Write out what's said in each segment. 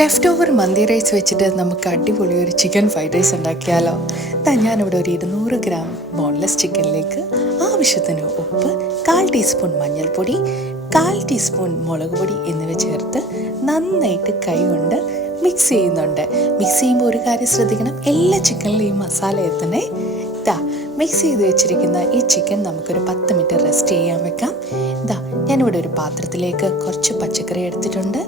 Left over മന്തി rice വെച്ചിട്ട് നമുക്ക് അടിപൊളി ഒരു ചിക്കൻ ഫ്രൈഡ് റൈസ് ഉണ്ടാക്കിയാലോ. ഞാനിവിടെ ഒരു 200 ഗ്രാം ബോൺലെസ് ചിക്കനിലേക്ക് ആവശ്യത്തിന് ഉപ്പ്, 1/4 ടീസ്പൂൺ മഞ്ഞൾപ്പൊടി, 1/4 ടീസ്പൂൺ മുളക് പൊടി എന്നിവ ചേർത്ത് നന്നായിട്ട് കൈ കൊണ്ട് മിക്സ് ചെയ്യുന്നുണ്ട്. മിക്സ് ചെയ്യുമ്പോൾ ഒരു കാര്യം ശ്രദ്ധിക്കണം, എല്ലാ ചിക്കനിലും ഈ മസാല എത്തണേ. മിക്സ് ചെയ്ത് വെച്ചിരിക്കുന്ന ഈ ചിക്കൻ നമുക്കൊരു 10 മിനിറ്റ് റെസ്റ്റ് ചെയ്യാൻ വെക്കാം. ഞാനിവിടെ ഒരു പാത്രത്തിലേക്ക് കുറച്ച് പച്ചക്കറി എടുത്തിട്ടുണ്ട്,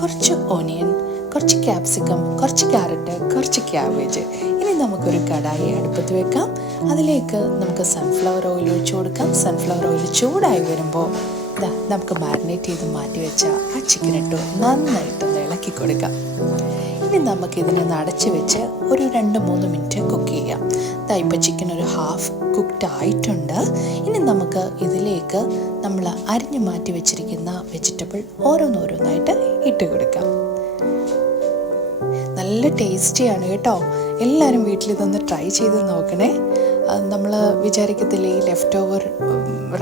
കുറച്ച് ഓനിയൻ, കുറച്ച് ക്യാപ്സിക്കം, കുറച്ച് ക്യാരറ്റ്, കുറച്ച് ക്യാബേജ്. ഇനി നമുക്കൊരു കടായി അടുപ്പത്ത് വെക്കാം. അതിലേക്ക് നമുക്ക് സൺഫ്ലവർ ഓയിൽ ഒഴിച്ചു കൊടുക്കാം. സൺഫ്ലവർ ഓയിൽ ചൂടായി വരുമ്പോൾ നമുക്ക് മാരിനേറ്റ് ചെയ്ത് മാറ്റി വെച്ച ആ ചിക്കൻ ഇട്ട് നന്നായിട്ടൊന്ന് ഇളക്കി കൊടുക്കാം. ഇനി നമുക്കിതിനെ അടച്ച് വെച്ച് ഒരു 2-3 മിനിറ്റ് കുക്ക് ചെയ്യാം. ഇപ്പോൾ ചിക്കൻ ഒരു ഹാഫ് കുക്ക്ഡ് ആയിട്ടുണ്ട്. ഇനി നമുക്ക് ഇതിലേക്ക് നമ്മൾ അരിഞ്ഞു മാറ്റി വെച്ചിരിക്കുന്ന വെജിറ്റബിൾ ഓരോന്നോരോന്നായിട്ട് ഇട്ട് കൊടുക്കാം. നല്ല ടേസ്റ്റിയാണ് കേട്ടോ. എല്ലാവരും വീട്ടിലിതൊന്ന് ട്രൈ ചെയ്ത് നോക്കണേ. നമ്മൾ വിചാരിക്കത്തില്ല ഈ ലെഫ്റ്റ് ഓവർ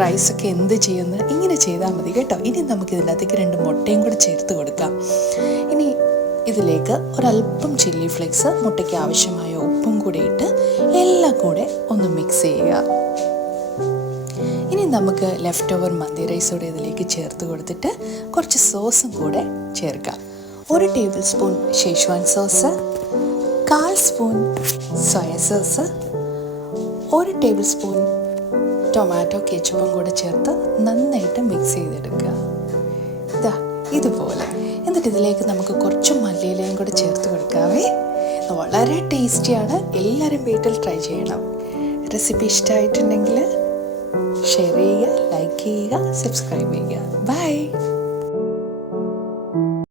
റൈസൊക്കെ എന്ത് ചെയ്യുമെന്ന്. ഇങ്ങനെ ചെയ്താൽ മതി കേട്ടോ. ഇനി നമുക്കിതിനകത്തേക്ക് 2 മുട്ടയും കൂടെ ചേർത്ത് കൊടുക്കാം. ഇനി ഇതിലേക്ക് ഒരല്പം ചില്ലി ഫ്ലേക്സ്, മുട്ടയ്ക്ക് ആവശ്യമായ ഉപ്പും കൂടി ഇട്ട് എല്ലാം കൂടെ ഒന്ന് മിക്സ് ചെയ്യുക. ഇനി നമുക്ക് ലെഫ്റ്റ് ഓവർ മന്തി റൈസ് കൂടെ ഇതിലേക്ക് ചേർത്ത് കൊടുത്തിട്ട് കുറച്ച് സോസും കൂടെ ചേർക്കാം. 1 tablespoon schezwan sauce, 1/4 spoon soya sauce, 1 tablespoon tomato കെച്ചപ്പും കൂടെ ചേർത്ത് നന്നായിട്ട് മിക്സ് ചെയ്തെടുക്കുക. ഇതുപോലെ. എന്നിട്ട് ഇതിലേക്ക് നമുക്ക് കുറച്ച് മല്ലിയിലയും കൂടെ ചേർത്ത് കൊടുക്കാവേ. വളരെ ടേസ്റ്റിയാണ്. എല്ലാവരും വീട്ടിൽ ട്രൈ ചെയ്യണം. റെസിപ്പി ഇഷ്ടമായിട്ടുണ്ടെങ്കിൽ ഷെയർ ചെയ്യുക, ലൈക്ക് ചെയ്യുക, സബ്സ്ക്രൈബ് ചെയ്യുക. ബൈ.